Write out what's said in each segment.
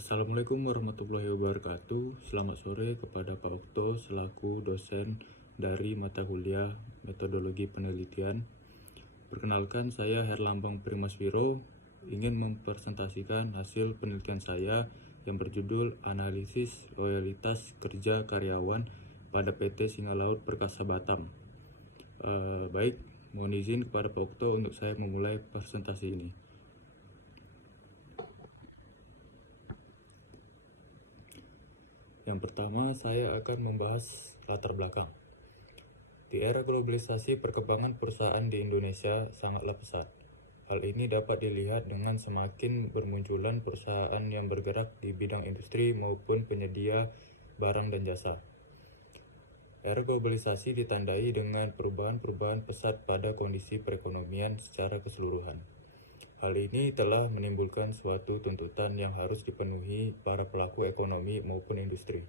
Assalamualaikum warahmatullahi wabarakatuh. Selamat sore kepada Pak Okto selaku dosen dari mata kuliah Metodologi Penelitian. Perkenalkan, saya Herlambang Primaswiro ingin mempresentasikan hasil penelitian saya yang berjudul Analisis Loyalitas Kerja Karyawan pada PT Singa Laut Perkasa Batam. Baik, mohon izin kepada Pak Okto untuk saya memulai presentasi ini. Yang pertama, saya akan membahas latar belakang. Di era globalisasi, perkembangan perusahaan di Indonesia sangatlah pesat. Hal ini dapat dilihat dengan semakin bermunculan perusahaan yang bergerak di bidang industri maupun penyedia barang dan jasa. Era globalisasi ditandai dengan perubahan-perubahan pesat pada kondisi perekonomian secara keseluruhan. Hal ini telah menimbulkan suatu tuntutan yang harus dipenuhi para pelaku ekonomi maupun industri.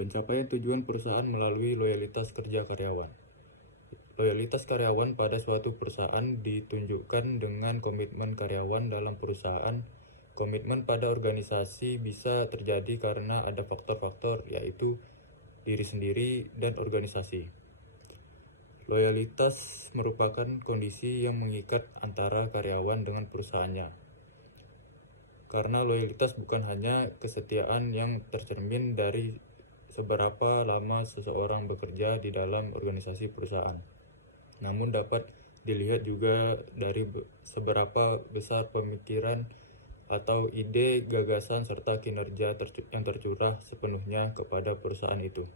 Pencapaian tujuan perusahaan melalui loyalitas kerja karyawan. Loyalitas karyawan pada suatu perusahaan ditunjukkan dengan komitmen karyawan dalam perusahaan. Komitmen pada organisasi bisa terjadi karena ada faktor-faktor, yaitu diri sendiri dan organisasi. Loyalitas merupakan kondisi yang mengikat antara karyawan dengan perusahaannya. Karena loyalitas bukan hanya kesetiaan yang tercermin dari seberapa lama seseorang bekerja di dalam organisasi perusahaan, namun dapat dilihat juga dari seberapa besar pemikiran atau ide, gagasan, serta kinerja yang tercurah sepenuhnya kepada perusahaan itu.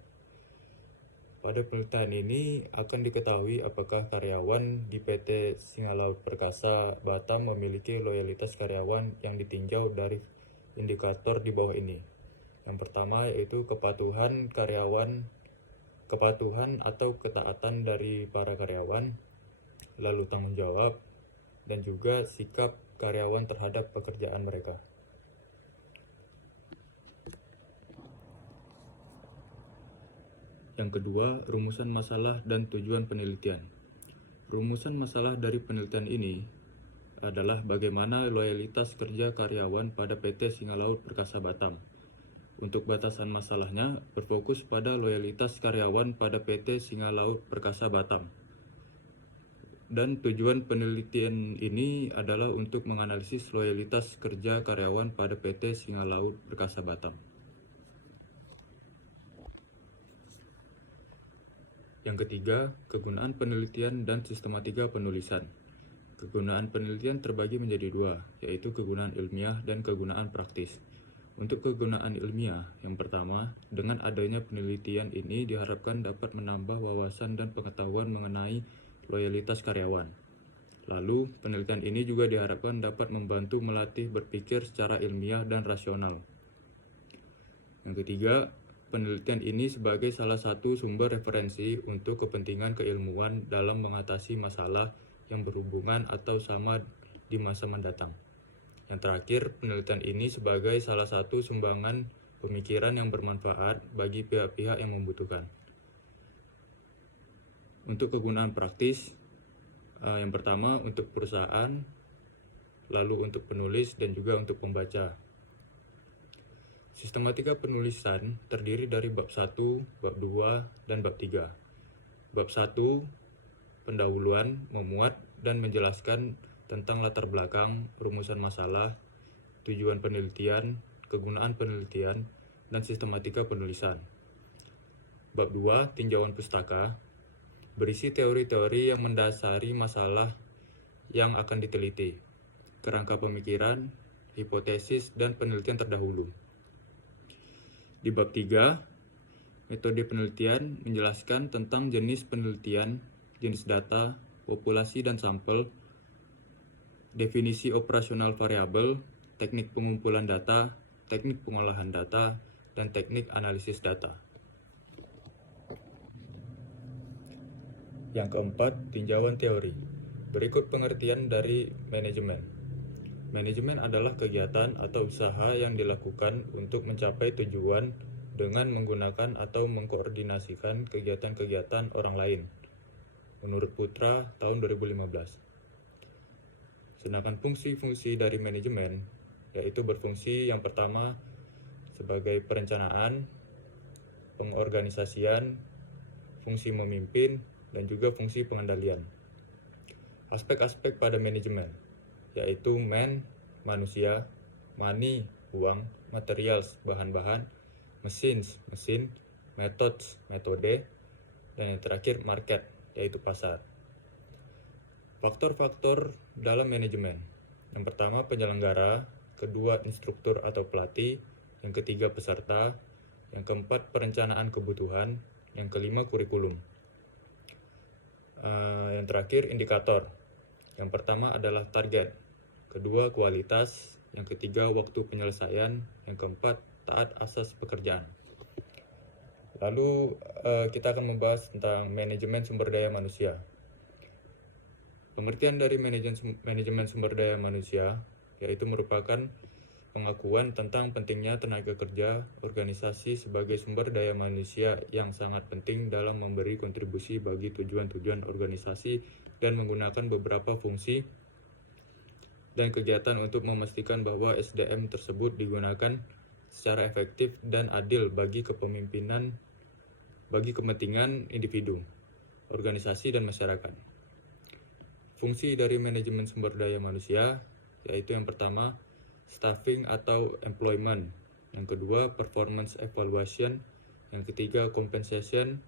Pada penelitian ini akan diketahui apakah karyawan di PT Singa Laut Perkasa Batam memiliki loyalitas karyawan yang ditinjau dari indikator di bawah ini. Yang pertama yaitu kepatuhan atau ketaatan dari para karyawan, lalu tanggung jawab, dan juga sikap karyawan terhadap pekerjaan mereka. Yang kedua, rumusan masalah dan tujuan penelitian. Rumusan masalah dari penelitian ini adalah bagaimana loyalitas kerja karyawan pada PT Singa Laut Perkasa Batam. Untuk batasan masalahnya berfokus pada loyalitas karyawan pada PT Singa Laut Perkasa Batam. Dan tujuan penelitian ini adalah untuk menganalisis loyalitas kerja karyawan pada PT Singa Laut Perkasa Batam. Yang ketiga, kegunaan penelitian dan sistematika penulisan. Kegunaan penelitian terbagi menjadi dua, yaitu kegunaan ilmiah dan kegunaan praktis. Untuk kegunaan ilmiah, yang pertama, dengan adanya penelitian ini diharapkan dapat menambah wawasan dan pengetahuan mengenai loyalitas karyawan. Lalu, penelitian ini juga diharapkan dapat membantu melatih berpikir secara ilmiah dan rasional. Yang ketiga, penelitian ini sebagai salah satu sumber referensi untuk kepentingan keilmuan dalam mengatasi masalah yang berhubungan atau sama di masa mendatang. Yang terakhir, penelitian ini sebagai salah satu sumbangan pemikiran yang bermanfaat bagi pihak-pihak yang membutuhkan. Untuk kegunaan praktis, yang pertama untuk perusahaan, lalu untuk penulis, dan juga untuk pembaca. Sistematika penulisan terdiri dari bab 1, bab 2, dan bab 3. Bab 1, pendahuluan, memuat dan menjelaskan tentang latar belakang, rumusan masalah, tujuan penelitian, kegunaan penelitian, dan sistematika penulisan. Bab 2, tinjauan pustaka, berisi teori-teori yang mendasari masalah yang akan diteliti, kerangka pemikiran, hipotesis, dan penelitian terdahulu. Di bab 3, metode penelitian menjelaskan tentang jenis penelitian, jenis data, populasi dan sampel, definisi operasional variabel, teknik pengumpulan data, teknik pengolahan data, dan teknik analisis data. Yang keempat, tinjauan teori. Berikut pengertian dari manajemen. Manajemen adalah kegiatan atau usaha yang dilakukan untuk mencapai tujuan dengan menggunakan atau mengkoordinasikan kegiatan-kegiatan orang lain. Menurut Putra tahun 2015. Sedangkan fungsi-fungsi dari manajemen yaitu berfungsi yang pertama sebagai perencanaan, pengorganisasian, fungsi memimpin, dan juga fungsi pengendalian. Aspek-aspek pada manajemen, yaitu man, manusia, money, uang, materials, bahan-bahan, machines, mesin, methods, metode, dan yang terakhir market, yaitu pasar. Faktor-faktor dalam manajemen. Yang pertama penyelenggara, kedua instruktur atau pelatih, yang ketiga peserta, yang keempat perencanaan kebutuhan, yang kelima kurikulum. Yang terakhir indikator. Yang pertama adalah target, kedua kualitas, yang ketiga waktu penyelesaian, yang keempat taat asas pekerjaan. Lalu kita akan membahas tentang manajemen sumber daya manusia. Pengertian dari manajemen sumber daya manusia yaitu merupakan pengakuan tentang pentingnya tenaga kerja organisasi sebagai sumber daya manusia yang sangat penting dalam memberi kontribusi bagi tujuan-tujuan organisasi dan menggunakan beberapa fungsi dan kegiatan untuk memastikan bahwa SDM tersebut digunakan secara efektif dan adil bagi kepentingan individu, organisasi, dan masyarakat. Fungsi dari manajemen sumber daya manusia yaitu yang pertama staffing atau employment, yang kedua performance evaluation, yang ketiga compensation,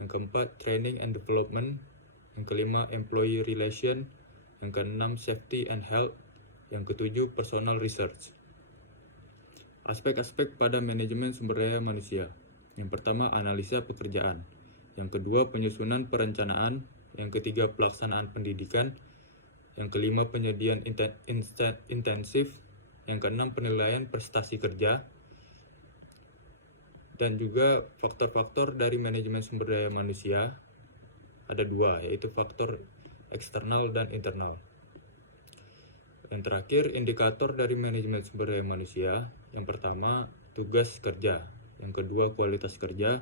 yang keempat training and development, yang kelima employee relation, yang keenam safety and health, yang ketujuh personal research. Aspek-aspek pada manajemen sumber daya manusia. Yang pertama analisa pekerjaan, yang kedua penyusunan perencanaan, yang ketiga pelaksanaan pendidikan, yang kelima penyediaan intensif, yang keenam penilaian prestasi kerja, dan juga faktor-faktor dari manajemen sumber daya manusia ada dua, yaitu faktor eksternal dan internal. Yang terakhir indikator dari manajemen sumber daya manusia, yang pertama tugas kerja, yang kedua kualitas kerja,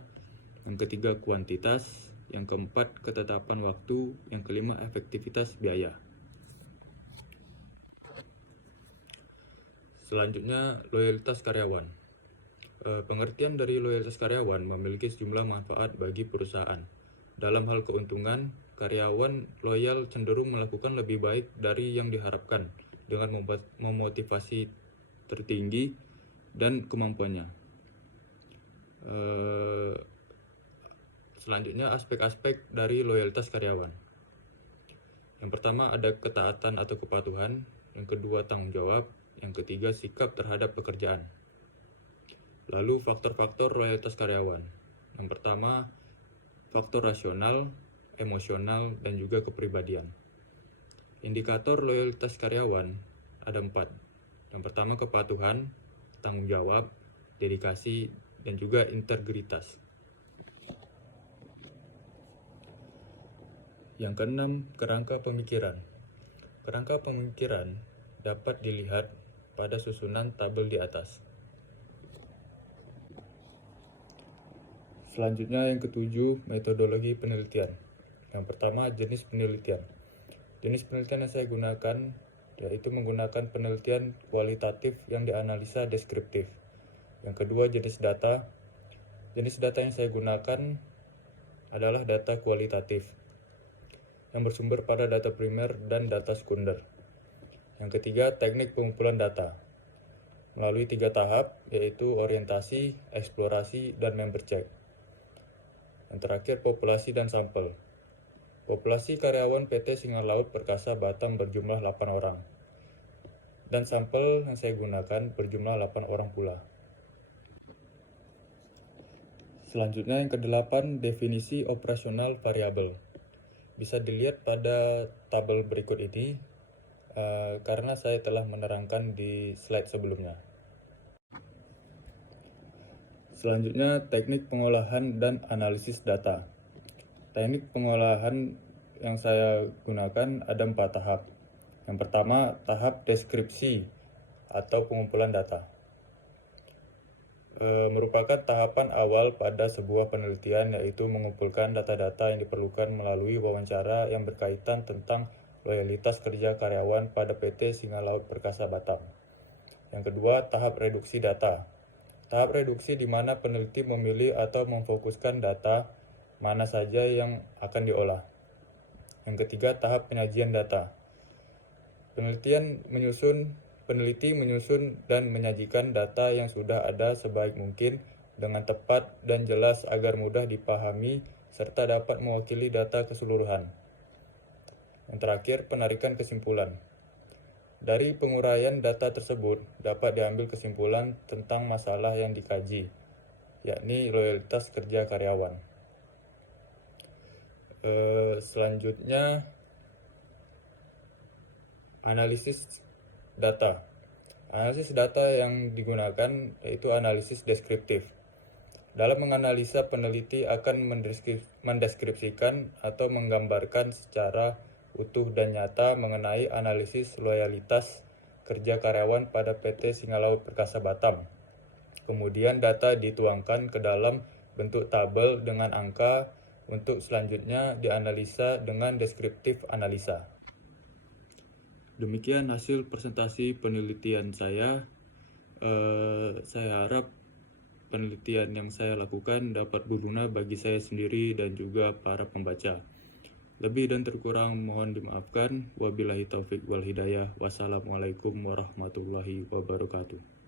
yang ketiga kuantitas, yang keempat ketetapan waktu, yang kelima efektivitas biaya. Selanjutnya loyalitas karyawan. Pengertian dari loyalitas karyawan memiliki sejumlah manfaat bagi perusahaan. Dalam hal keuntungan, karyawan loyal cenderung melakukan lebih baik dari yang diharapkan dengan memotivasi tertinggi dan kemampuannya. Selanjutnya aspek-aspek dari loyalitas karyawan. Yang pertama ada ketaatan atau kepatuhan, yang kedua tanggung jawab, yang ketiga sikap terhadap pekerjaan. Lalu faktor-faktor loyalitas karyawan. Yang pertama faktor rasional, emosional, dan juga kepribadian. Indikator loyalitas karyawan ada 4. Yang pertama kepatuhan, tanggung jawab, dedikasi, dan juga integritas. Yang keenam, kerangka pemikiran. Kerangka pemikiran dapat dilihat pada susunan tabel di atas. Selanjutnya yang ketujuh, metodologi penelitian. Yang pertama, jenis penelitian. Jenis penelitian yang saya gunakan yaitu menggunakan penelitian kualitatif yang dianalisa deskriptif. Yang kedua, jenis data. Jenis data yang saya gunakan adalah data kualitatif yang bersumber pada data primer dan data sekunder. Yang ketiga, teknik pengumpulan data melalui 3 tahap, yaitu orientasi, eksplorasi, dan member check. Yang terakhir, populasi dan sampel. Populasi karyawan PT Singa Laut Perkasa Batam berjumlah 8 orang. Dan sampel yang saya gunakan berjumlah 8 orang pula. Selanjutnya yang ke-8, definisi operasional variabel. Bisa dilihat pada tabel berikut ini karena saya telah menerangkan di slide sebelumnya. Selanjutnya teknik pengolahan dan analisis data. Teknik pengolahan yang saya gunakan ada 4 tahap. Yang pertama, tahap deskripsi atau pengumpulan data. Merupakan tahapan awal pada sebuah penelitian, yaitu mengumpulkan data-data yang diperlukan melalui wawancara yang berkaitan tentang loyalitas kerja karyawan pada PT Singa Laut Perkasa Batam. Yang kedua, tahap reduksi data. Tahap reduksi di mana peneliti memilih atau memfokuskan data mana saja yang akan diolah. Yang ketiga, tahap penyajian data. Peneliti menyusun dan menyajikan data yang sudah ada sebaik mungkin dengan tepat dan jelas agar mudah dipahami serta dapat mewakili data keseluruhan. Yang terakhir, penarikan kesimpulan. Dari penguraian data tersebut dapat diambil kesimpulan tentang masalah yang dikaji, yakni loyalitas kerja karyawan. Selanjutnya, analisis data. Analisis data yang digunakan yaitu analisis deskriptif. Dalam menganalisa, peneliti akan mendeskripsikan atau menggambarkan secara utuh dan nyata mengenai analisis loyalitas kerja karyawan pada PT Singalaut Perkasa Batam. Kemudian data dituangkan ke dalam bentuk tabel dengan angka untuk selanjutnya dianalisa dengan deskriptif analisa. Demikian hasil presentasi penelitian saya. Saya harap penelitian yang saya lakukan dapat berguna bagi saya sendiri dan juga para pembaca. Lebih dan terkurang mohon dimaafkan. Wabillahi taufik wal hidayah. Wassalamualaikum warahmatullahi wabarakatuh.